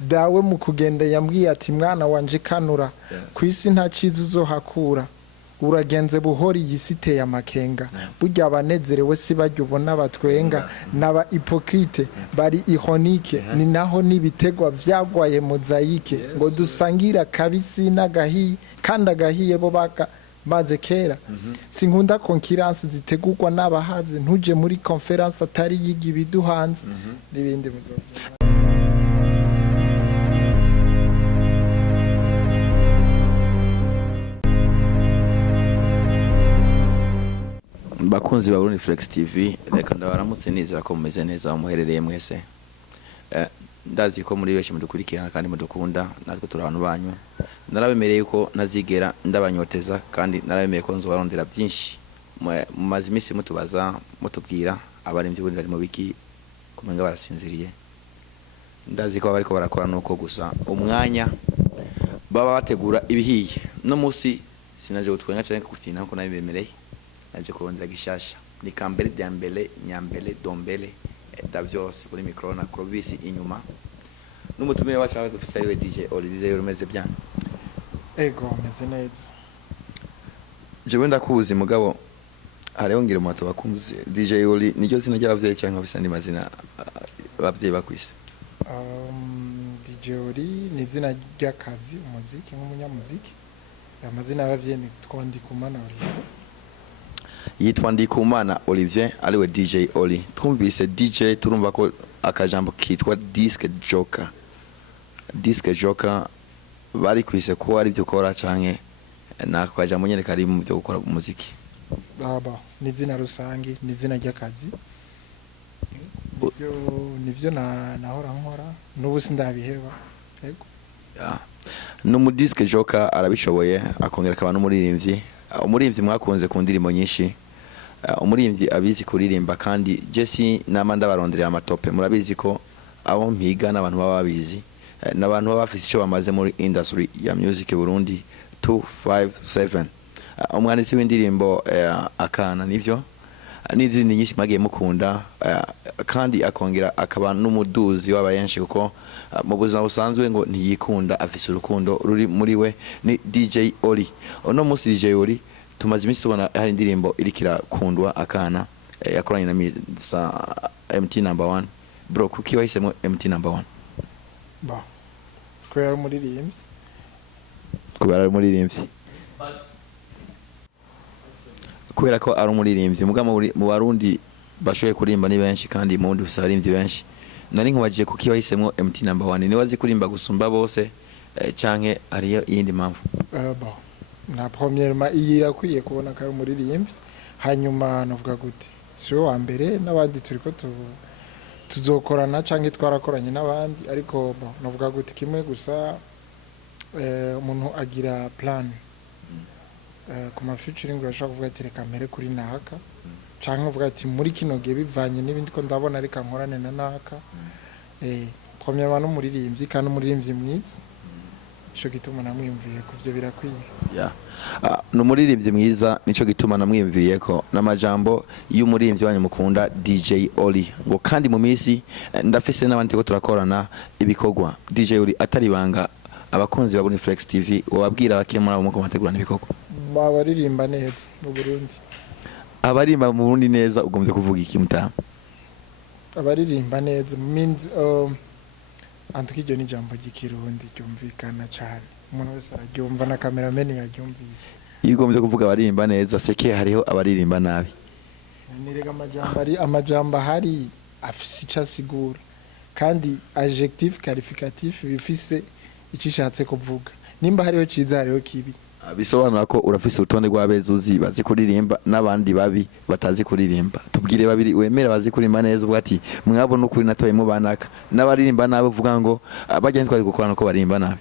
dawe mu kugenda yambwiye ati mwana wanje kanura kwisi nta ciza uzohakura uragenze buhori yisiteye amakenga burya abanezerewe si baryo ubona batwenga naba hypocrite bari ironike ni naho nibitegwa vyagwaye mozaike ngo dusangira kabisi n'agahiye kandi agahiye bo baka maze kera sinkunda concurrence zitegurwa n'abahaze ntuje muri conference atari yiga ibiduhanze n'ibindi muzovuga. Bakunzi ba Burundi Flex TV, reka ndabaramutse nizera ko mumeze neza muherereye mwese. Ndazi ko muri benshi mudukurikirana kandi mudukunda, natwe turi abantu banyu. Narabemereye ko nazigera ndabanyoteza kandi narabemereye ko nzobarondera byinshi. Mumaze iminsi mutubaza mutubwira abarimvyi Burundi bari mu biki kumenga barasinziriye. Ndazi ko bariko barakora nuko gusa umwanya baba bategura ibihiye. No musi sinaje gutwenga cyane kufitina ko nabemereye. Naje kurondera gishasha ni kambere dyambele nyambele dombele davyose kuri micro na Clovis inyuma n'umutumire wacu aho dufise ari we DJ Oli. DJ Oli umeze bien? Ego meze neza. Jewe ndakuzi mugabo hariho ngira umuntu bakunze DJ Oli niryo zina ry'abavyeyi cyangwa bisa ni mazina abavyeyi bakwise? DJ Oli ni zina ry'akazi umuziki nk'umunyamuziki. Amazina y'abavyeyi ni Twandikumana Olivier. Yitwa Ndikumana Olivier aliwe DJ Oli. Twumvise DJ turumva ko akajambo kitwa disc joker. Disc joker bari kwise ko ari byo ukora canke nako kajambo nyene kari mu byo gukora umuziki. Baba ni zina rusangi ni zina ry'akazi. Nivyo nahora nkora n'ubu sindabiheba. Yego. No mu disc joker arabishoboye akongera akaba n'umuririmbyi. Umuririmbyi mwakunze ku ndirimbo nyinshi. Umuririmbyi abizi kuririmba kandi Jesse namanda baronderera amatope. Murabizi ko abo mpiga n'abantu baba babizi n'abantu baba bafise ico bamaze muri industry ya music Burundi 257. Umwanditsi w'indirimbo akana nivyo n'izindi nyinshi magiye mukunda kandi akongera akaba n'umuduzi w'abayenshi kuko mu buzima busanzwe ngo ntiyikunda afise urukundo ruri muri we ni DJ Oli. Ono musi DJ Oli tumaze iminsi tubona hari indirimbo irikira kundwa akana yakoranye na MT number 1. Bro kuki wahisemo MT number 1? Ba kubera umuririmbyi. Kubera umuririmbyi. Kubera ko ari umuririmbyi mugamo mu Barundi bashoye kurimba ni benshi kandi mu Burundi usarimbyi benshi. Nari nkubajije kuki wahisemo MT number 1 ni wazi kurimba gusumba bose canke ari yindi mpamvu? Ba na premièrement iyirakwiye kubona ko ari umuririmbyi hanyuma navuga gute sio wa mbere n'abandi turiko tuzokorana canke twarakoranye n'abandi ariko navuga gute kimwe gusa umuntu agira plan ku ma featuring urashaka kuvuga ati reka mbere kuri naka canke uvuga ati muri kino gihe bivanye n'ibindi ko ndabona reka nkorane na naka premièrement n'umuririmbyi kandi umuririmbyi mwiza ico gituma namwiyumviye kuvyo birakwiye. N'umuririmbyi mwiza nico gituma namwiyumviye ko n'amajambo y'umuririmbyi wanyu mukunda DJ Oli ngo kandi mu misi ndafise n'abandi ko turakorana ibikorwa. DJ Oli atari banga abakunzi ba Burundi Flex TV wababwira bakemura mu komategurana ibikorwa. Abaririmba neza mu Burundi. Abarimba mu Burundi neza ugomvye kuvuga iki mutama? Abaririmba neza means antukijyo ni jambo ry'ikirundi cyumvikana cyane umuntu wese aragyumva na cameraman yagyumvise. Igomvye kuvuga abaririmba neza seke hariho abaririmba nabi. Nirega amajambo hari afise icasigura kandi adjectif qualificatif bifise icishatse kuvuga. Nimba hariho ciza hariho kibi. Bisobanura ko urafise urutonde rw'abezuzi bazi kuririmba n'abandi babi batazi kuririmba. Tubwire babiri wemera bazi kuririmba neza ubwo ati mwabona ukuri natoye mu banaka n'abaririmba nabo uvuga ngo abagenda twari gukorana ko barimba nabi.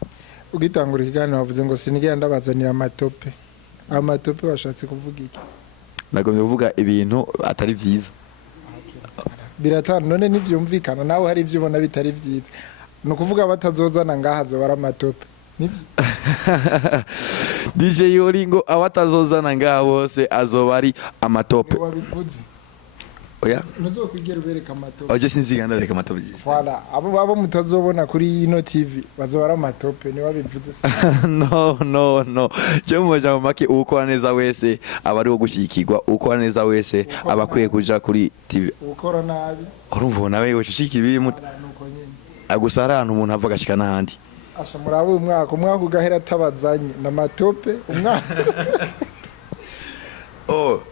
Ugitangura ikiganiro bavuze ngo sinigenda ndabazanira amatope. Amatope washatse kuvuga iki? Nagomye kuvuga ibintu atari vyiza. Biratana none nivyumvikana nawe hari ivyo ubona bitari vyiza. No kuvuga batazozana ngahazo bara amatope. DJ Oli ngo abatazozana ngaha bose azoba ari amatope. oya ntuzokwigira ubereka amatope oje sinziganda bereka amatope voilà abo mutazobona kuri ino TV bazobara amatope ni wabivuze no je mu majambo make ukora neza wese aba ari wo gushikirwa ukora neza wese aba akwiye kuja kuri TV ukora nabi urumva nawe ushikira ibi nuko nyene gusa hari ahantu umuntu ava agashika n'ahandi asha murabe umwaka ugahera tabazanye n'amatope umwaka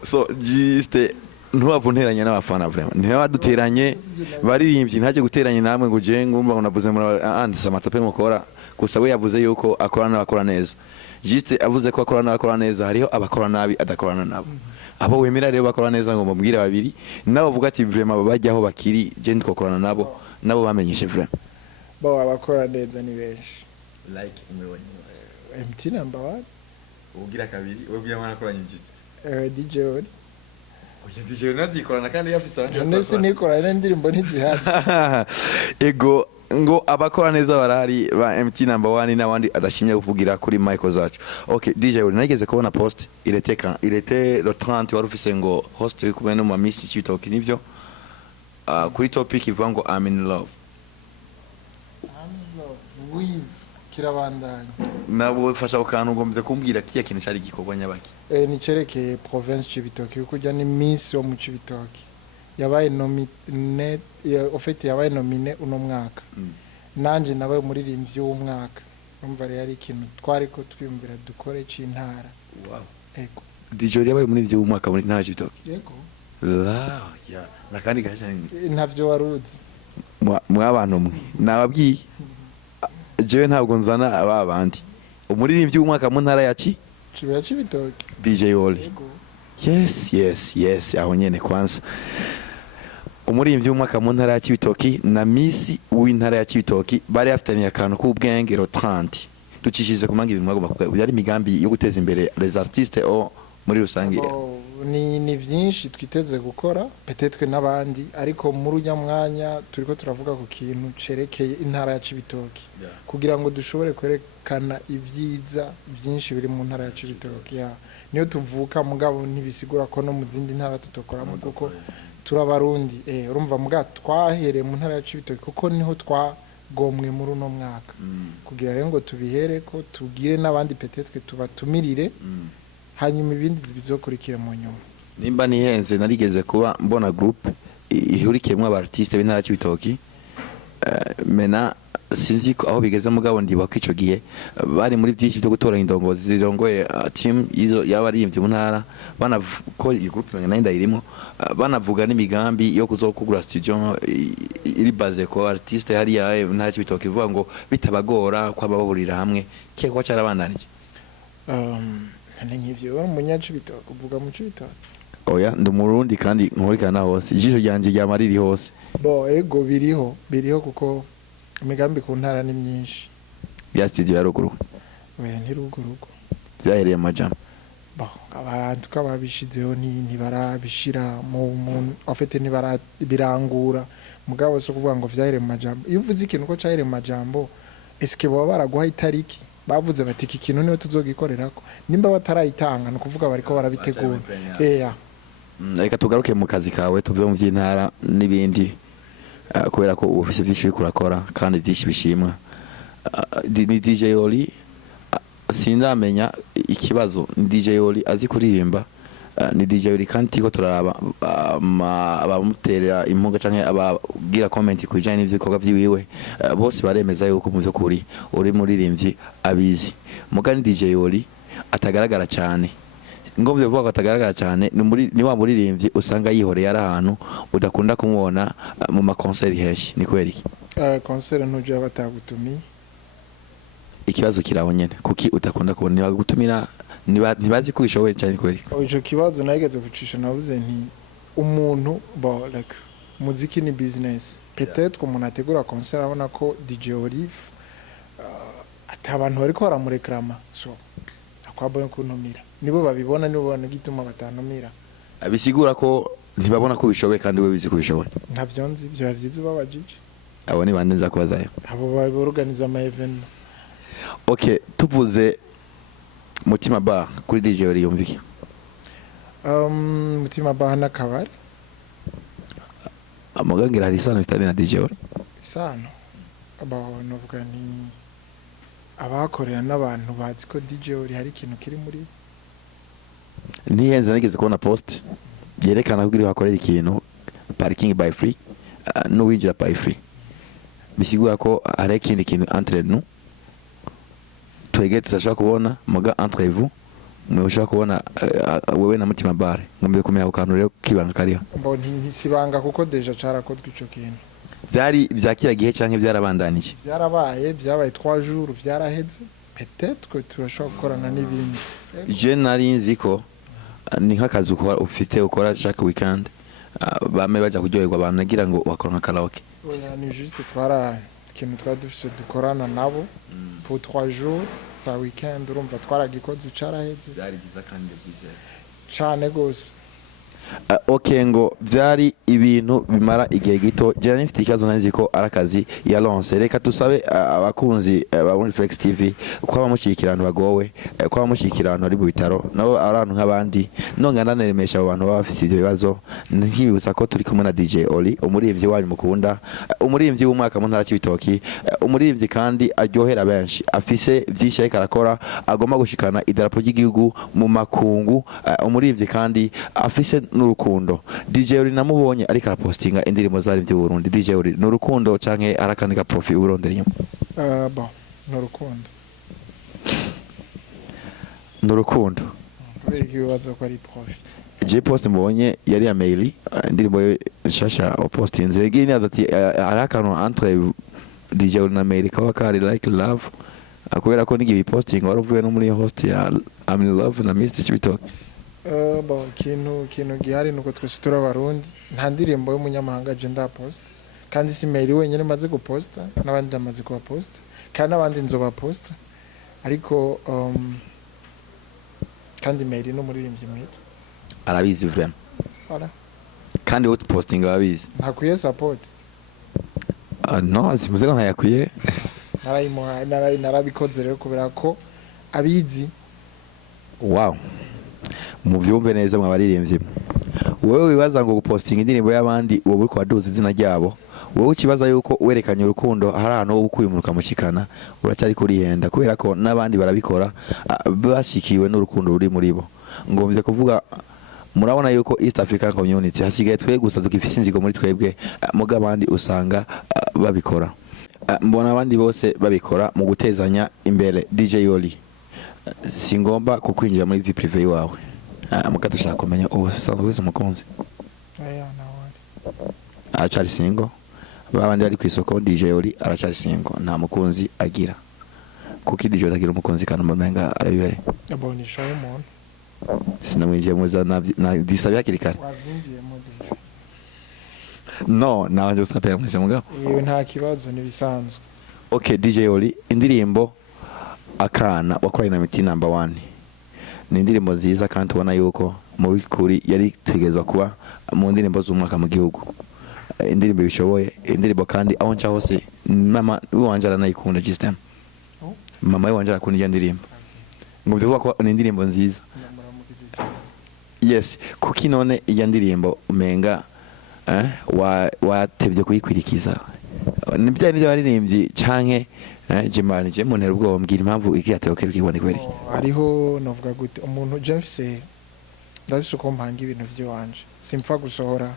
so juste ntuwavunteranye n'abafana vraiment ntibaduteranye baririmbye ntaje guteranye namwe ngo je ngumva unavuze muri andisa amatope mukora gusa we yavuze yuko akora n'abakora neza juste avuze ko akora n'abakora neza hariho abakora nabi adakorana nabo abo wemera rero bakora neza ngo mubwire babiri nabo bavuga ati vraiment bajyaho bakiri je ndikokorana nabo bamenyeshe vraiment bo abakora neza ni benshi like MT number 1 ugira kabiri ubwiye mwana akoranye juste DJ Odi oya DJ nazikorana kandi yafisa nese nikorana n'indirimbo ntizihari ego ngo abakora neza barahari ba MT number 1 n'abandi adashimye kuvugira kuri Michael zacu okay DJ Odi nageze kubona post il était le 30 wari ufise ngo host uri kumwe no mu Miss Chitoki nivyo kuri topic ivuga ngo I'm in love kirabandanya nabo fasha ukantu ngombe kumbwira kiya kintu cyari gikorwa nyabaki nicerekeye province Cibitoki kujya ni Miss wo mu Cibitoki yabaye nomine yabaye nomine uno mwaka nanje nabaye umuririmbyi w'umwaka umva rero ari ikintu twari ko twiyumvira dukore c'intara wow ego DJ yabaye muri ivyo w'umwaka muri ntara Cibitoki yego la ya nakandi gashanye ntavyo waruzi mwabantu mwe nababwiye jewe ntabwo nzana abandi umuririmbyi w'umwaka mu ntara ya Cibitoki DJ Oli yes aho nyene kwanza umuririmbyi w'umwaka mu ntara ya Cibitoki na Miss w'intara ya Cibitoki bari afitaniye akantu k'ubwenge ro 30 ducishize kumanga ibintu bagomba kuvuga byari imigambi yo guteza imbere les artistes muri rusange ni vyinshi twiteze gukora petetwe n'abandi ariko muri ujya mwanya turiko turavuga ku kintu cerekeye intara ya Cibitoki kugira ngo dushobore kwerekana ivyiza byinshi biri mu ntara ya Cibitoki niyo tuvuka mugabo ntibisigura ko no mu zindi ntara tutokoramo kuko turabarundi urumva muga twahereye mu ntara ya Cibitoki kuko niho twagomwe muri uno mwaka kugira rero ngo tubihere ko tugire n'abandi petetwe tubatumirire hanyuma ibindi bizokurikira mu nyuma nimba nihenze narigeze kuba mbona group ihurikiyemo abartiste b'intara Cibitoki mena sinzi ko aho bigeze mugabo ndibuka ico gihe bari muri byinshi byo gutora indongozi zirongoye team izo y'abaririmbyi mu ntara banako iyi group nenda irimo banavuga n'imigambi yo kuzokugura studio iri base ko artiste hari ya ntara Cibitoki ivuga ngo bitabagora kwa babahurira hamwe keko cyarabandanije nk'ivyo bari umunyacibitoki uvuga mu Cibitoki oya ndi umurundi kandi nkurikana hose ijisho ryanje ryamariri hose ego biriho kuko imigambi ku ntara ni myinshi ya studio ya ruguru oya ntirugurugo byahereye amajambo abantu kababishizeho ntibarabishira mu afite ntibarabirangura mugabo so kuvuga ngo vyahereye mu majambo iyo uvuze ikintu ko cyahereye mu majambo eske baba baraguha itariki bavuze bati iki kintu niwe tuzogikorerako nimba batarayitanga no kuvuga bariko barabitegura reka tugaruke mu kazi kawe tuve mu by'intara n'ibindi kubera ko ufise byinshi kurakora kandi byinshi bishimwa ni DJ Oli sindamenya ikibazo ni DJ Oli azi kuririmba ni DJ Oli kandi ko turaraba abamuterera impunga canke ababwira comment kujanye n'ivyikorwa vyiwiwe bose baremeza yuko mu byukuri uri muririmbyi abizi mugani DJ Oli atagaragara cyane ngomvye vuga ko atagaragara cyane ni wa muririmbyi usanga yihoreye ari ahantu udakunda kumubona mu ma concert henshi ni kubera iki concert ntuje batagutumiye ikibazo kiraho nyene kuki utakunda kubona niba gutumira ntibazi ko ishoboye cyane kubera ico kibazo nageze gucisha navuze nti umuntu like muziki ni business peut-être ko umuntu ategura concert abona ko DJ Olive atabantu bariko baramureklama so akwabone kuntumira nibo babibona nibo bana gituma batantumira abisigura ko ntibabona ko bishoboye kandi we bizi ko bishoboye ntavyo nzi byo bavyize babajije abo ni bande nza kubaza rero abo baorganiza ama event okay tuvuze Mutima Bar kuri DJ Oli yumviki Mutima Bar n'akabari mugangira hari isano ifitanye na DJ Oli isano novuga ni abakorera n'abantu bazi ko DJ Oli hari ikintu kiri muri ntihenze nigeze kubona post yerekana ko iri hakorera ikintu parking by free no winjira by free bisigura ko hari ikindi kintu entre nous twege tutashaka kubona muga entre vous mwe ushaka kubona wewe na Mutima Bar ngombe kumenya ukantu rero kibanga kariho mbo ntisibanga kuko deja carakozwe ico kintu vyari vyakira gihe canke vyarabandanije byabaye 3 jours vyaraheze peut-être que turashobora gukorana n'ibindi je nari nzi ko ni nk'akazi ufite ukora chaque weekend bame baja kuryoherwa abantu nagira ngo wakora nka karaoke oya ni juste ikintu twadufise dukorana nabo pour 3 jours za weekend urumva twaragikoze caraheze byari byiza kandi byizera cane gose okay ngo vyari ibintu bimara igihe gito je nifite ikibazo nzi ko arakazi ya Lance reka tusabe abakunzi ba Flex TV ko abamushikira abantu bagowe ko abamushikira abantu ari mu bitaro nabo abantu nk'abandi nongana neremesha abantu baba bafite ivyo bibazo nkibutsa ko turi kumwe na DJ Oli umurivyi wanyu mukunda umurivyi w'umwaka mu ntara cy'ibitoki umurivyi kandi aryohera benshi afise vyinshi ariko arakora agomba gushikana idarapo ry'igihugu mu makungu umurivyi kandi afise n'urukundo DJ Oli namubonye ariko arapostinga indirimbo zari by'u Burundi DJ Oli n'urukundo canke arakandika profit urondera inyuma bon n'urukundo n'urukundo kubera ibibazo ko ari profit je post mbonye yari ya mail indirimbo nshasha postinze gini ati arakano entre DJ Oli na mail kawa kari like love akubera ko nigi posting waravuye no muri host ya I'm in love na Mr. Chibitoke bon kintu gihari nuko twese turabarundi nta ndirimbo y'umunyamahanga je ndapost kandi si mail wenyine maze guposta n'abandi ndamaze kubaposta kandi n'abandi nzoba posta ariko kandi mail no muririmbyi mwiza arabizi vraiment voilà kandi wote posting arabizi ntakuye support no simuze ko ntayakuye narabikoze rero kubera ko abizi wow mu byumve neza mwabaririmbye wowe wibaza ngo gupostinga indirimbo y'abandi wowe ko waduze izina ryabo wowe ukibaza yuko werekanye urukundo hari ahantu wo kwimurika mukikana uracyari kurihenda kubera ko n'abandi barabikora bashikiwe n'urukundo ruri muri bo ngomvye kuvuga murabona yuko East African Community hasigaye twe gusa dukifise inzigo muri twebwe muga abandi usanga babikora mbona abandi bose babikora mu gutezanya imbere DJ Oli singomba kukwinjira muri vie privée wawe muka dushaka kumenya ubusanzwe wese umukunzi aya nawari aracari single babandi bari kwisoko DJ Oli aracari single nta mukunzi agira kuki DJ atagira umukunzi kandi mbamenga arabibere abonisha umuntu sinamwinjiye muza na disabye hakirikare wavinjiye mu DJ no nabanje gusapera mu mugabo yewe nta kibazo nibisanzwe okay DJ Oli indirimbo akana wakoranye na Miti number 1 ni indirimbo nziza kandi ubona yuko mu bikuri yari tegezwa kuba mu ndirimbo z'umwaka mu gihugu indirimbo bishoboye indirimbo kandi aho nca hose mama wanje aranayikunda system mama wanje arakunda iyo ndirimbo ngo bivuga ko ni indirimbo nziza yes kuki none iyo ndirimbo umenga watevye kuyikwirikiza nibyo nibyo baririmbyi canke jemani je muntera ubwo mbwira impamvu iki yateoke rukibone kweri hariho novuga gute umuntu James ndabise ko mpanga ibintu by'iwanje simpfa gusohora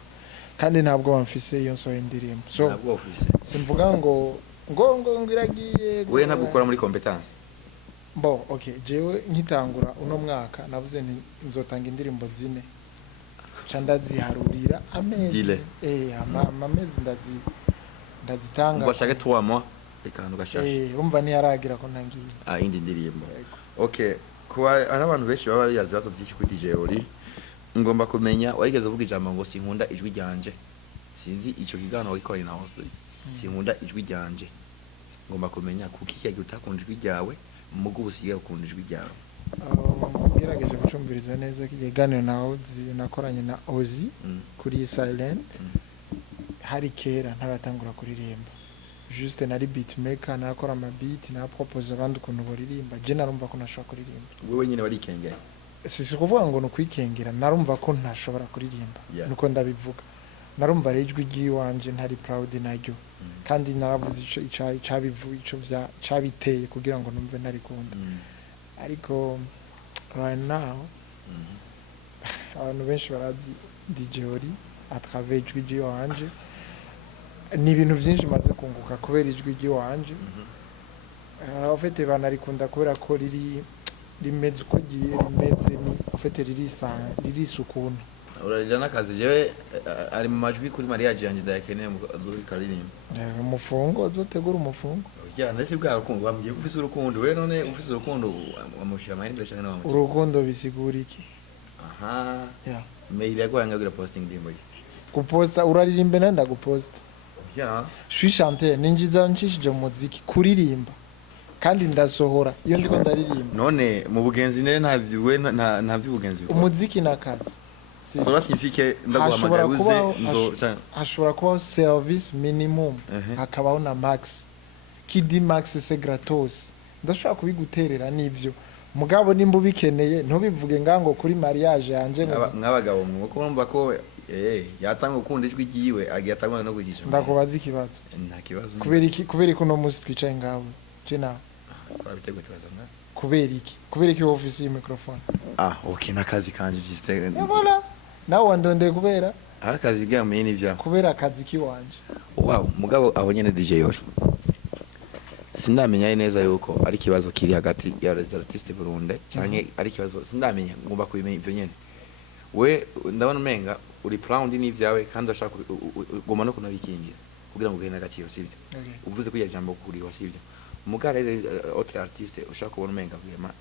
kandi ntabwo bamfise iyo nsohoye indirimbo so ntabwo office simvuga ngo iragiye we ntabwo ukora muri competence bo okay jewe nkitangura uno mwaka navuze nti nzotanga indirimbo 4 candaziharurira amezi amezi ndazitanga bashake 3 mois ikantu gashasha urumva ni yaragira ko ntangiye indi ndirimbo okay kuba ari abantu benshi baba yazi bazo byinshi kuri DJ Oli ngomba kumenya warigeze uvuga ijambo ngo sinkunda ijwi ryanje sinzi ico kigano wikora na hose sinkunda ijwi ryanje ngomba kumenya kuki cyagiye utakunda ijwi ryawe mugo ubusiga ukunda ijwi ryawe ngerageje gucumbiriza neza kiganiro nawe nakoranye na Ozi kuri Silent hari kera ntaratangura kuririmba juste nari beatmaker nakora ama beat na propose abandi ukuntu boririmba je narumva ko nashobora kuririmba wewe nyine wari kengera sisi kuvuga ngo no kwikengera narumva ko ntashobora kuririmba nuko ndabivuga narumva rero ijwi ry'iwanje ntari proud naryo kandi naravuze ico cabiteye kugira ngo numve narikunda ariko right now abantu benshi barazi DJ Ori à travers ijwi ry'iwanje ni ibintu byinshi maze kunguka kubera ijwi ry'iwanje afite banarikunda kubera ko rimeze uko rimeze ni afite ririsukuna urarira n'akazi jewe ari mu majwi kuri mariage yanje ndayakeneye mu zuri karirimba umufungo zotegura umufungo ya ndetse bwa rukundo wambye ufise urukundo we none ufise urukundo amushira amahirwe cyangwa n'abamuti urukundo bisigura iki aha ya mail yagwanga gira posting ndimbo kuposta uraririmba nanda guposta ya je suis chanteur ninjiza nshishije mu muziki kuririmba kandi ndasohora iyo ndiko ndaririmba none mu bugenzi ne nta by'ubugenzi umuziki nakazi cela signifie ndaguhamagara uze hashobora kubaho service minimum hakabaho na max kidi max c'est gratos ndashobora kubiguterera n'ibyo mugabo nimba ubikeneye ntubivuge ngango kuri mariage yanje mwabagabo mwuko urumva ko yatanga ukunda ijwi ryiwe agiyatanga no kugisha ndakubaza ikibazo nta kibazo kubera iki no musi twicaye ngaho je nawe twabitego twazana kubera iki office yi microphone okay nakazi kanje juste voilà nawe wandondeye kubera akazi gameye n'ivya kubera akazi kiwanje wow mugabo aho nyene DJ Ori sindamenya neza yuko ari kibazo kiri hagati ya artiste Burundi canke ari kibazo sindamenya ngomba kubimenya ivyo nyene we ndabona umenga uri proud n'ivyawe kandi ashaka goma no kunabikingira kugira ngo ugene agaciro sivyo uvuze ko yajambo kuri wasivyo mugare autre artiste ushaka kubona umenga vraiment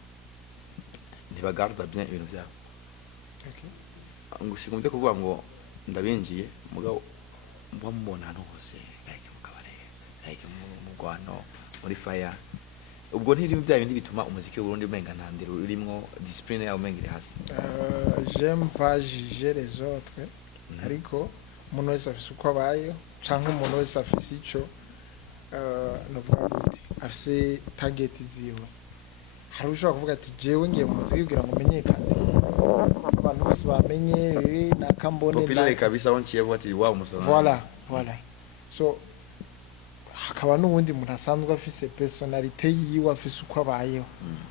ntibagarda bien ibintu vyabo ngo sikumve kuvuga ngo ndabinjiye mugabo mbona hano hose like mu kabare like mu Rwanda muri fire ubwo ntiri bya bindi bituma umuziki w'Uburundi umenga ntandero urimo discipline yawo umenga iri hasi j'aime pas juger les autres ariko umuntu wese afise uko abaye canke umuntu wese afise ico novuga gute afise target ziwe hari ushobora kuvuga ati jewe ngiye mu muziki kugira ngo menyekane abantu bose bamenye nakambone populaire kabisa wonciye bati wow musana voilà so hakaba n'ubundi umuntu asanzwe afise personality yiwe afise uko abayeho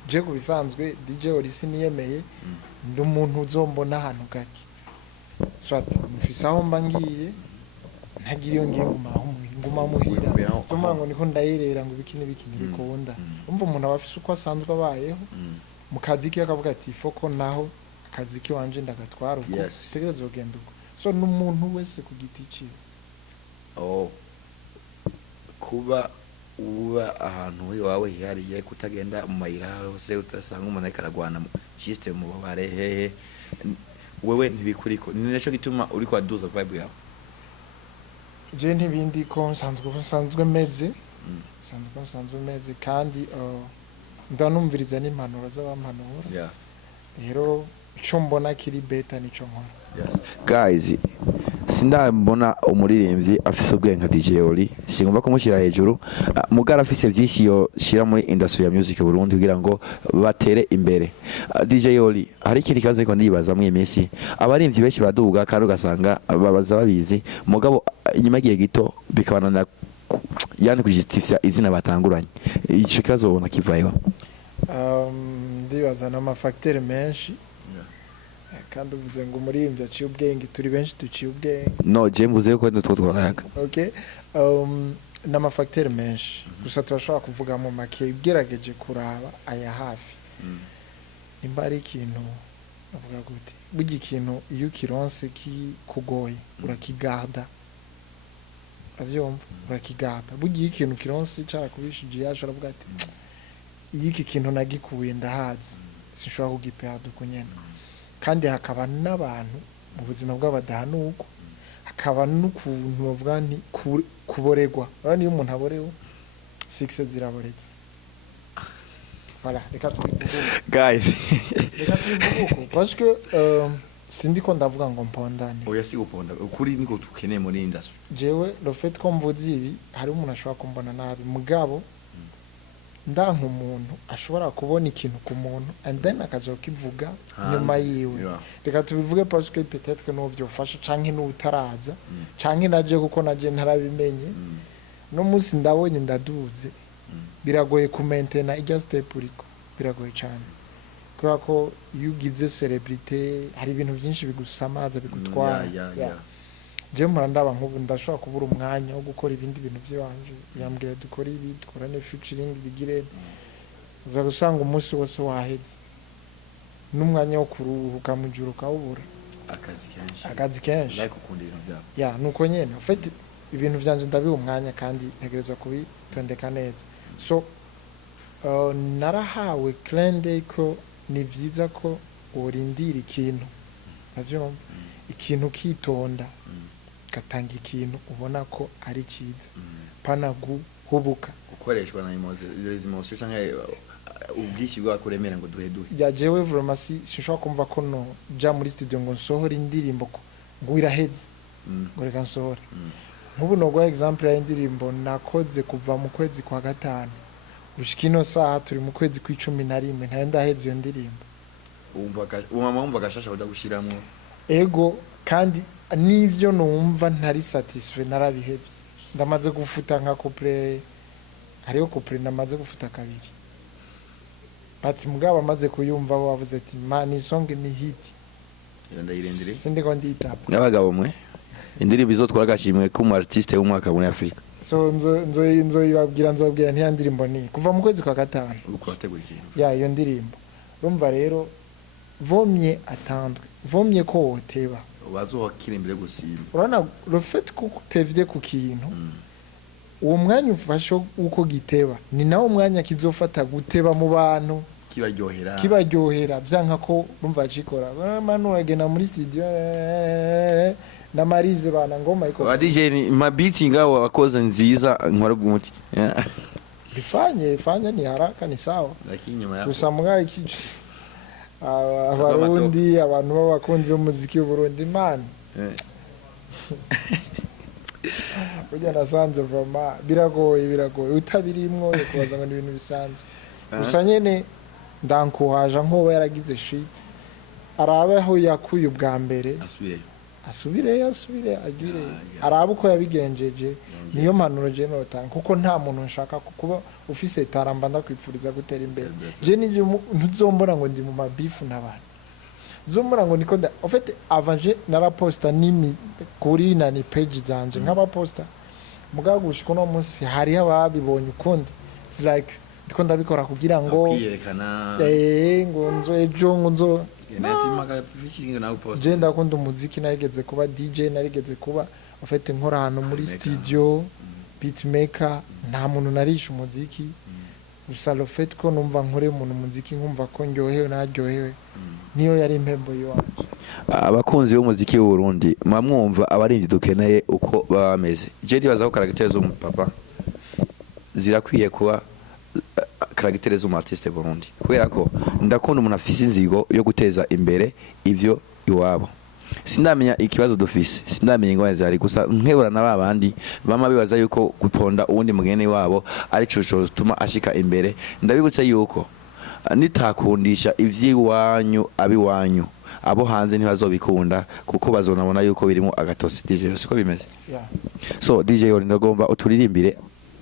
je kubisanzwe DJ Ori siniyemeye ndi umuntu uzombona ahantu gake soit mfise aho mba ngiye ntagira iyo ngiye nguma muhira zoma ngo niko ndayirera ngo bikini bikunda umva umuntu aba afise uko asanzwe abayeho mu kazi kiyo akavuga ati foko naho akazi kiwanje ndagatwara uko tegereza ugenda uko so n'umuntu wese ku giti ciwe kuba uba ahantu iwawe hihariye kutagenda mu mayira hose utasanga umuntu ariko aragwana system mu babare hehe wewe ntibikuriko ni naco gituma uri kwa duza vibe yawe je ntibindi ko nsanzwe meze kandi ndanumviriza n'impanuro z'abampanura rero ico mbona kiri beta nico nkora guys sindabona umuririmbyi afise ubwenga DJ Ori singomba kumushyira hejuru mugara afise byinshi yo shira muri industry ya music Burundi kugira ngo batere imbere DJ Ori hari ikindi kibazo ariko ndibaza mu iminsi abarimvyi benshi baduga kandi ugasanga babaza babizi mugabo inyuma giye gito bikabanana yani kujustifya izina batanguranye ico kibazo ubona kivayo ndibaza n'amafacteur menshi kandi uvuze ngo umuririmbyi aciye ubwenge turi benshi tuciye ubwenge no je mvuze ko nitwo twarayaga okay n'amafacteur menshi gusa turashobora kuvuga mu make ugerageje kuraba aya hafi nimba ari ikintu avuga gute bugi ikintu iyo kironse kugoye urakigarda avyumva urakigarda bugi ikintu kironse carakubishije yashora avuga ati iki kintu nagikuye ndahazi sinshobora kugiperda kunyene kandi hakaba n'abantu mu buzima bw'abadahanuko hakaba n'ukuntu bavuga nti kuboregwa urabona iyo umuntu aborewe 6 ziraboretse voilà reka tubivuge guys parce que sindiko ndavuga ngo mpondane oya si uponda ukuri niko tukeneye muri industry jewe le fait ko mvuze ibi hari umuntu ashobora kumbona nabi mugabo ndanka umuntu ashobora kubona ikintu ku muntu and then akaja kukivuga nyuma yiwe reka tubivuge parce que peut-être que no byofasha canke n'utaraza canke naje kuko naje ntarabimenye no munsi ndabonye ndaduze biragoye kumaintaina ijya step uriko biragoye cyane kubera ko iyo ugize celebrity hari ibintu byinshi bigusamaza bigutwara je murandaba nk'ubu ndashobora kubura umwanya wo gukora ibindi bintu by'abanje yambwira dukora ibi dukorane featuring bigire za gusanga umunsi wose waheze n'umwanya wo kuruhuka mu juru kawubura akazi kenshi like ukunda ibintu byabo nuko nyene ufite ibintu byanje ndabiha umwanya kandi ntegereza kubitondeka neza so narahawe klende ko ni vyiza ko urindira ikintu navyo ikintu kitonda gatanga ikintu ubona ko ari cyiza pana guhubuka gukoreshwa na emotion canke ubwishi bwa kuremera ngo duheduhe ya jewe vraiment sinshobora kumva ko no ja muri studio ngo nsohora indirimbo ko ngwira heads ngo reka nsohora nk'ubu no gwa example ya indirimbo nakoze kuva mu kwezi kwa gatanu gushikino saha turi mu kwezi kwa 11 ntayo ndaheze iyo ndirimbo umva gashasha uja gushiramwo ego kandi nivyo numva ntari satisfait narabihevye ndamaze gufuta nka couple hariyo couple namaze gufuta kabiri but mugaba amaze kuyumva wavuze ati man song ni hit ndayirendire sindi ko ndita n'abagabo mwe indirimbo izotwara gashimwe ku mu artiste w'umwaka muri Afrika so nzoyibabwira ntiyandirimbo ni kuva mu kwezi kwa gatanu uko wategura ikintu iyo ndirimbo urumva rero vomye atandwe vomye ko woteba bazohakira imbere gusimba urana le fait ko utevye ku kintu uwo mwanya ufashe uko giteba ni nawo mwanya kizofata guteba mu bantu kibaryohera byanka ko urumva cikora manu agena muri studio na Marize bana ngoma iko wa DJ ma beats ngaho wakoze nziza nkora gumuti bifanye ni haraka ni sawa lakini nyuma yako gusamwa iki abarundi abantu b'abakunzi b'umuziki w'u Burundi man ujya nasanze vraiment biragoye utabirimwo kubaza ngo ibintu bisanzwe gusa nyene ndankuhaje nko yaragize shit arabe aho yakuye ubwa mbere asubire agire arabe uko yabigenjeje niyo mpanuro je notanga kuko nta muntu nshaka kuba ufise taramba ndakwipfuriza gutera imbere je nije ntuzombora ngo ndi mu mabifu n'abantu zombora ngo niko en fait avant je naraposta nimi kuri nani page zanje nk'abaposta mugagushika no munsi hari ababibonye ukundi it's like ndiko ndabikora kugira ngo ngo nzo ejo nzo je ndakunda umuziki narigeze kuba DJ narigeze kuba ufite nkora hano muri studio beatmaker nta muntu narisha umuziki gusa le fait ko numva nkore umuntu umuziki nkumva ko ndyohewe naryohewe niyo yari impembo yiwanje abakunzi b'umuziki w'u Burundi mwamwumva abarinzi dukeneye uko bameze je ndibaza ko character zo papa zirakwiye kuba character zo artiste Burundi kubera ko ndakunda umuntu afise inzigo yo guteza imbere ivyo iwabo sindamenya ikibazo dufise sindamenya ingwane zari gusa nkebura na babandi bama bibaza yuko guponda uwundi mugene wabo ari cyo tuma ashika imbere ndabibutsa yuko nitakundisha ivyiwanyu abiwanyu abo hanze ntibazobikunda kuko bazonabona yuko birimo agatosi DJ siko bimeze so DJ yori ndagomba uturirimbire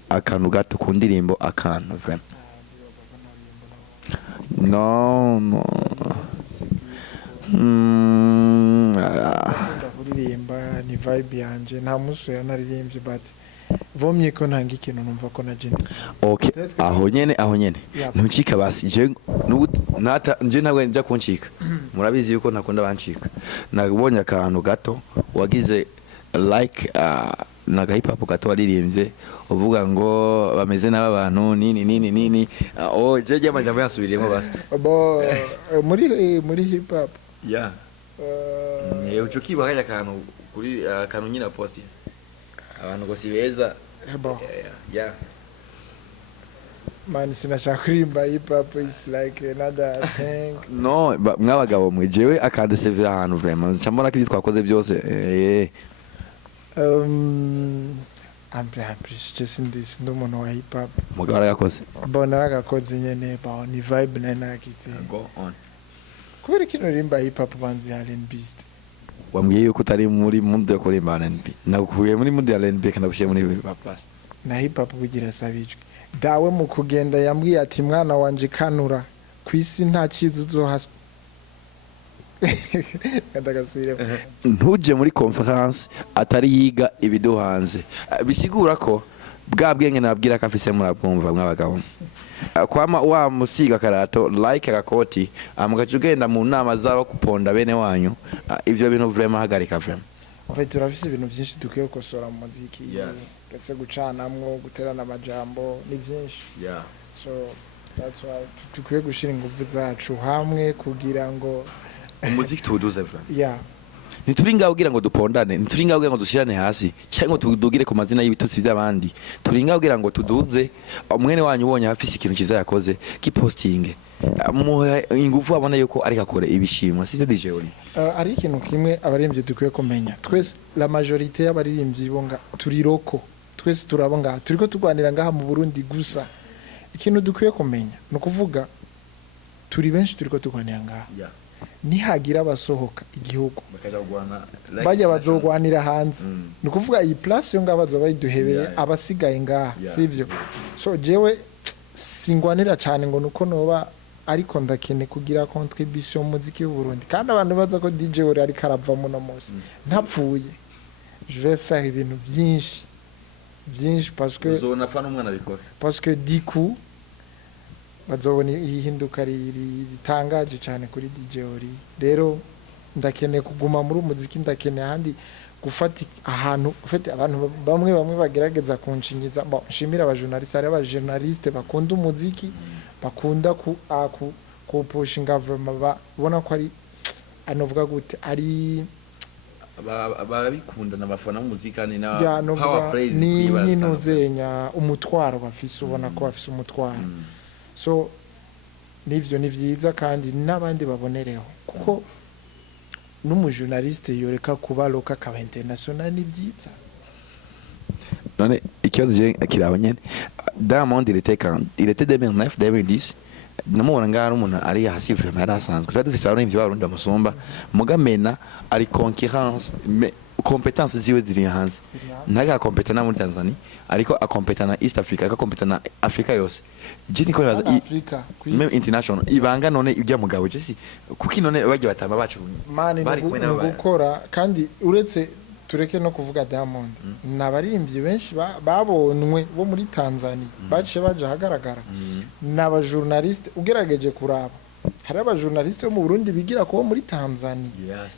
akantu gato ku ndirimbo akantu vraiment no kuririmba ni vibe yanje nta musore naririmbye but vomye ko ntanga ikintu numva ko na jende okay aho nyene ntucika basi je ntabwo njya kuncika murabizi yuko ntakunda bancika nabonye akantu gato wagize like naga hip hop gato waririmbye uvuga ngo bameze n'abantu nini jeje amajambo yasubiriyemo basi muri hip hop uco kibaye akantu kuri akantu nyina post abantu go sibeza man sinashaka kurimba hip hop is like another thing no mwabagabo mwe jewe akandesevera ahantu vraiment cyambona ko twakoze byose ampli je sindi umuntu wa hip hop umugabo aragakoze bona aragakoze nyene ba ni vibe nena kiti go on kubera kino rimba hip hop banzi R&B wambwiye yuko utari muri mundo yo kurimba R&B nakuye muri mundo ya R&B kandi gushyira muri hip hop plus na hip hop bugira sabijwe dawe mu kugenda yambwiye ati mwana wanje kanura kwisi nta kizu uzohaswa kadagasubire ntuje muri conference atari yiga ibiduhanze bisigura ko bwa bwenge nabwira ko afise murabwumva mwabagabo kwama wa musiga karato like agakoti amugaje ugenda mu nama zabo kuponda bene wanyu ivyo bintu vraiment hagarika vraiment en fait turafise ibintu byinshi dukwiye gukosora mu muziki ndetse gucanamwo guterana amajambo ni byinshi so that's why dukwiye gushira ingufu zacu hamwe kugira ngo umuziki tuduze vraiment ntituri ngaho kugira ngo dupondane ntituri ngaho kugira ngo dushirane hasi cyangwa tudugire ku mazina y'ibitutsi by'abandi turi ngaho kugira ngo tuduze umwene wanyu ubonye hafise ikintu kiza yakoze kiposting ingufu abona yuko ari gakore ibishimwa sivyo DJ Oli ari ikintu kimwe abaririmbyi dukwiye kumenya twese la majorité y'abaririmbyi bonga turi roko twese turabonga turiko tugwanira ngaha mu Burundi gusa ikintu dukwiye kumenya no kuvuga turi benshi turiko tugwanira ngaha nihagira abasohoka igihugu bajya bazogwanira hanze ni kuvuga iyi place yo ngabazo bayiduhebeye abasigaye ngaha sivyo so jewe singwanira cyane ngo nuko noba ariko ndakene kugira contribution muziki y'u Burundi kandi abantu baza ko DJ Oli ari karavamo no munsi ntapfuye je vais faire ibintu byinshi parce que uzona fa n'umwana bikora parce que diku bazobona ihinduka ritangaje cyane kuri DJ Oli rero ndakene kuguma muri umuziki ndakene handi gufata ahantu ufite abantu bamwe bagerageza kunshinyiza nshimira abajournaliste bakunda umuziki bakunda kupushinga vraiment babona ko ari anovuga gute ari barabikunda n'abafana b'umuziki kandi na power praise ni nuzenya umutwaro bafise ubona ko bafise umutwaro so nivyo ni vyiza kandi n'abandi babonereho kuko n'umujournaliste yoreka kuba loka kaba international ni vyiza none ikibazo je kiraho nyene Diamond il était 2009 2010 namubona ngaho umuntu ari hasi vraiment yarasanzwe kandi dufise abantu b'abarundi amasumba mugamena ari concurrence mais compétences ziwe ziri hanze ntaga compétent na muri Tanzania ariko akompeta na East Africa akompeta na Africa yose je niko baza même international ibanga none ibya mugabo je si kuki none bajye batamba bacu bari gukora kandi uretse tureke no kuvuga Diamond nabaririmbyi benshi babonwe bo muri Tanzania baje hagaragara n'aba journaliste ugerageje kuraba hari aba journaliste bo mu Burundi bigira ko muri Tanzania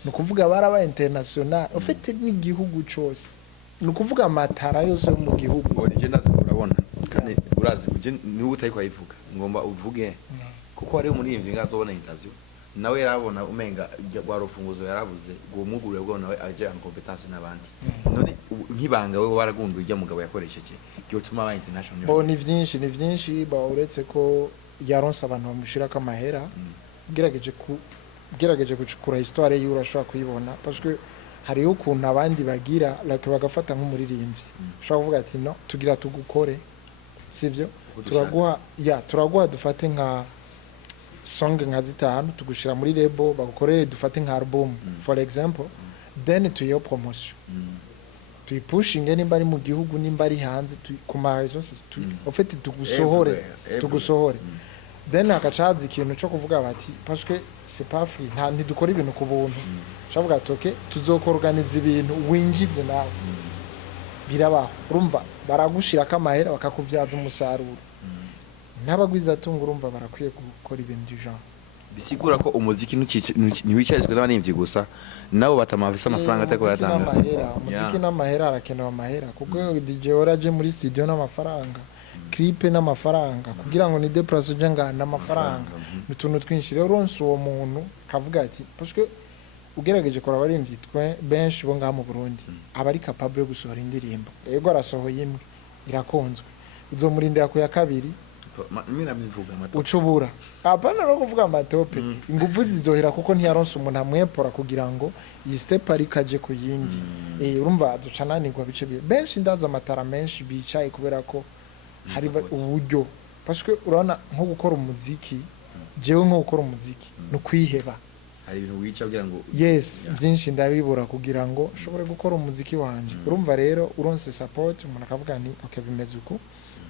no kuvuga baraba international ufite n'igihugu cyose no kuvuga amatara yose mu gihugu je ndazi urabona kandi urazi ni utayi kwayivuga ngomba uvuge kuko ari umuririmbyi ngazobona interview nawe yarabona umenga warufunguzo yarabuze ngo mugurure bwo nawe aje an competence n'abandi none nkibanga we waragunduye ijya mugabo yakoresheje cyo tuma ba international bo ni vyinshi ba uretse ko yaronse abantu bamushira ko amahera gerageje gucukura histoire y'urashobora kuyibona parce que hariho ukuntu abandi bagira like bagafata nk'umuririmbyi ushobora kuvuga ati no tugira tugukore sivyo turaguha dufate nka song nka zitanu tugushira muri label bagukorere dufate nka album for example then to your promotion tuyipushing nimba ari mu gihugu nimba ari hanze ku marezo ofete tugusohore then akacaza ikintu cyo kuvuga bati parce que c'est pas free nta ntidukora ibintu ku buntu shavuga toke tuzokorganiza ibintu winjize nawe birabaho urumva baragushira kamahera bakakuvyaza umusaruro n'abagwiza tunga urumva barakwiye gukora ibintu by'ijana bisigura ko umuziki ntiwicarizwe n'abanimvyi gusa nabo batamavisa amafaranga atako yatanga umuziki n'amahera arakenewe amahera kuko DJ oraje muri studio n'amafaranga clip n'amafaranga kugira ngo ni déplacer jenga n'amafaranga n'utuntu twinshi rero ronse uwo muntu kavuga ati parce que ugerageje kora abarimvyi twe benshi bo ngaha mu Burundi abari capable yo gusohora indirimbo yego arasohoye imwe irakonzwe uzomurindira ku ya kabiri mimi nabivuga amatope ucubura apana no kuvuga amatope inguvu zizohera kuko ntiyaronse umuntu amwepora kugira ngo iyi step ari kaje ku yindi urumva ducananirwa bice benshi ndaza amatara menshi bicaye kubera ko hari uburyo parce que urabona nko gukora umuziki jewe nko gukora umuziki no kwiheba hari ibintu wica kugira ngo yes byinshi ndabibura kugira ngo ushobore gukora umuziki wanje urumva rero uronse support umuntu akavuga ni okay bimeze uko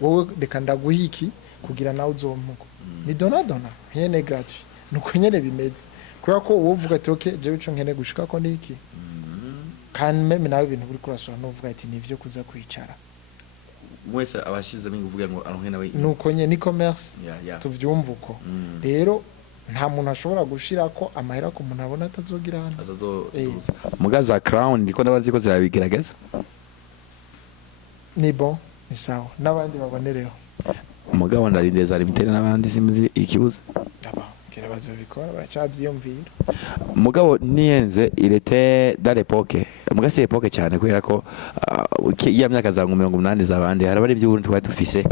wowe reka ndaguhiki kugira nawe uzompuko ni donadona nkene gratuit nuko nyene bimeze kubera ko wowe uvuga ati okay jewe ico nkene gushika ko niki kandi meme nawe ibintu buri kurasura no uvuga ati nivyo kuza kwicara mwese abashize binguvuga ngo aronke nawe nuko nye ni commerce tuvyumva uko rero nta muntu ashobora gushira ko amahera ko umuntu abona atazogira hano mugaza crown ndiko ndabazi ko zirabigerageza ni bon ni sawa n'abandi babonereho umugabo ndarindeza limited n'abandi simuzi ikibuza kera bazobikora baracavyiyumvira mugabo niyenze irete dans l'époque mugase époque cyane kubera ko iya myaka za 80 zabandi harabari ibyo Burundi twari dufise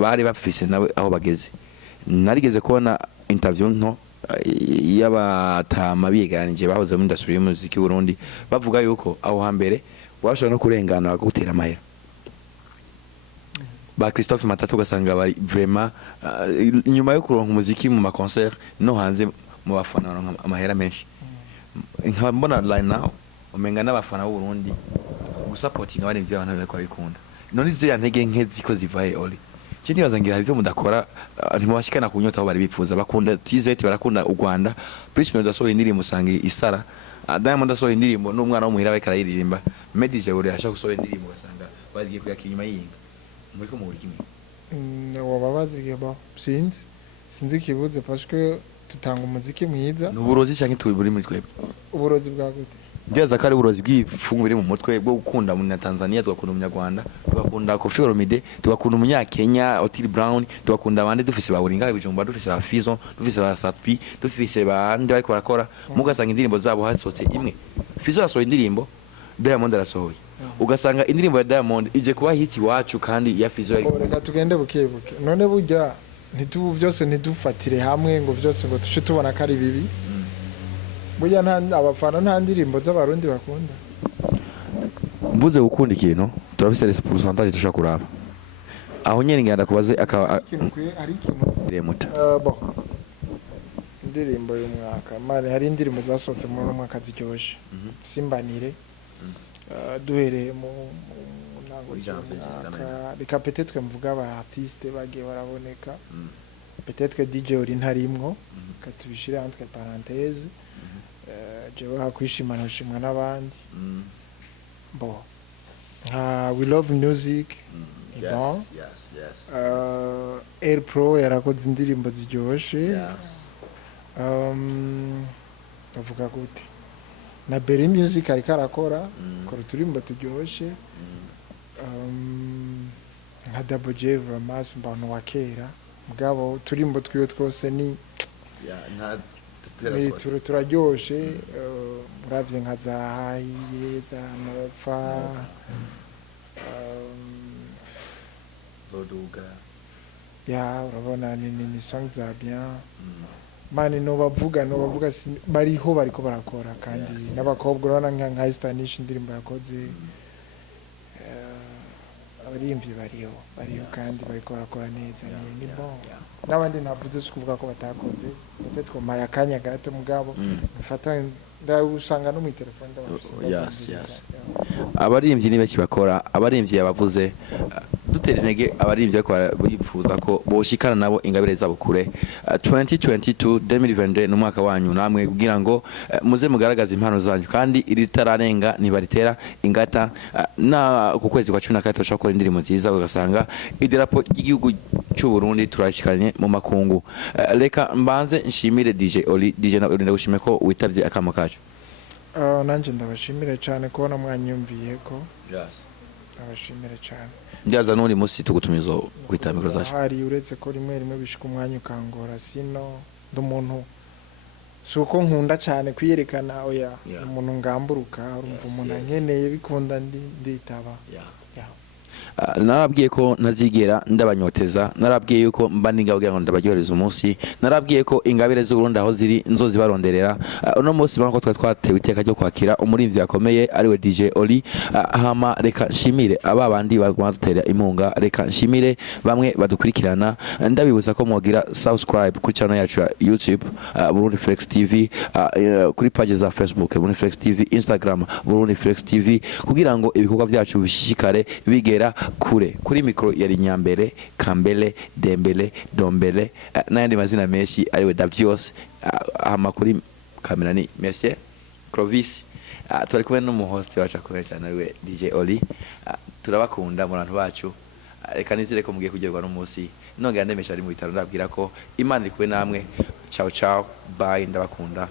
bari bafise nawe aho bageze narigeze kubona interview nto y'abatama biganije bahoze mu industry y'umuziki Burundi bavuga yuko aho hambere washobora no kurengana bagutera amahera ba Christophe Matata ugasanga bari vraiment nyuma yo kuronka umuziki mu ma concert no hanze mu bafana amahera menshi nka mbona line now umenga n'abafana b'u Burundi gusupportinga abari ivyo abantu bako bikunda none ziriya ntege nke ziko zivaye oli cyo nibazangira hari ivyo mudakora ntimubashikana kunyota aho bari bipfuza bakunda TZ barakunda u Rwanda plus no dasohoye indirimbo usanga isara Diamond asohoye indirimbo n'umwana w'umuhira we karayiririmba Medije uri ashaka gusohoye indirimbo ugasanga bagiye kuyakira inyuma y'inga muriko mu buriki wababaziye ba sinzi kibuze parce que tutanga umuziki mwiza n'uburozi cyangwa tuburi muri twebwe uburozi bwa gute ndiyaza kare uburozi bw'ifungu biri mu mutwe bwo gukunda mu Tanzania tugakunda umunyarwanda tugakunda Koffi Olomide tugakunda umunyakenya Otile Brown tugakunda abandi dufise ba Buringa ibijumba dufise ba Fizo dufise ba Satpi dufise bandi bariko barakora mugasanga indirimbo zabo hasotse imwe Fizo yasohoye indirimbo Diamond arasohoye ugasanga indirimbo ya Diamond ije kuba hiti wacu kandi ya Fizo reka tugende bukebuke none burya ntitubu byose ntidufatire hamwe ngo byose ngo tuce tubona kari bibi burya nta abafana nta ndirimbo z'abarundi bakunda mvuze gukunda ikintu turafise pourcentage tushaka kuraba aho nyene ngenda kubaze akaba ari ikintu remuta bon indirimbo y'umwaka mane hari indirimbo zasohotse muri umwaka ziryoshe simbanire duhereye mu ntango reka peut-être mvuga aba artiste bagiye baraboneka peut-être DJ uri ntarimwo katubishire entre parenthèses jewe hakwishimana ushimwa n'abandi bon we love music bon Air Pro yarakoze indirimbo ziryoshe bavuga gute na Berry Music ariko arakora kora turimbo turyoshe nka Double J Ramas mbano wa kera mugabo turimbo twiyo twose ni turaryoshe uravye nka za Haye za Nova Zoduga urabona ni song za bien mani no bavuga bariho bariko barakora kandi n'abakobwa urabona nka Stanish indirimbo yakoze abarimvye bariho kandi bariko barakora neza ni bon n'abandi navuze kuvuga ko batakoze peut-être maya kanya gato mugabo mfata ndawusanga no mu telefone yes abarimvye nibe kibakora abarimvye yabavuze dutera intege abarimvye ko bifuza ko boshikana nabo ingabire zabo kure 2022 2022 no mwaka wanyu namwe kugira ngo muze mugaragaza impano zanyu kandi iritararenga nibaritera ingata na ku kwezi kwa 13 toshakora indirimbo nziza ugasanga idirapo ry'igihugu cy'u Burundi turashikanye mu makungu reka mbanze nshimire DJ Oli DJ na Oli ndagushime ko witavye akamo kacu nanje ndabashimire cyane ko namwanyumviye ko ndabashimire cyane ndaza nuri musi tugutumizo kwitamikro zacu hari uretse ko rimwe bishika umwanya ukangora sino ndumuntu suko nkunda cyane kwiyerekana oya umuntu ngamburuka urumva umuntu nkeneye bikunda nditaba narabwiye ko ntazigera ndabanyoteza, narabwiye yuko mba ningabugira ngo ndabaryohereza umunsi, narabwiye ko ingabire z'u Burundi aho ziri nzozi baronderera. Uno munsi bako twatewe iteka ryo kwakira umurimvyi yakomeye ariwe DJ Oli. Hama reka nshimire aba bandi badutera impunga, reka nshimire bamwe badukurikirana, ndabibuza ko mwogira subscribe kuri channel yacu ya YouTube Burundi Flex TV, kuri page za Facebook Burundi Flex TV, Instagram Burundi Flex TV, kugira ngo ibikorwa byacu bishishikare bigera kure. Kuri mikro yari Nyambere, Kambele, Dembele, Dombele n'ayandi mazina menshi ariwe Davios. Hama kuri kamera ni Monsieur Clovis. Turi kumwe n'umuhost wacu akomeye cyane ariwe DJ Oli. Turabakunda mu bantu bacu, reka nizere ko mugiye kugerwa n'umunsi. Nongera ndemesha ari mu bitaro ndabwira ko Imana iri kumwe namwe. Ciao ciao, bye, ndabakunda.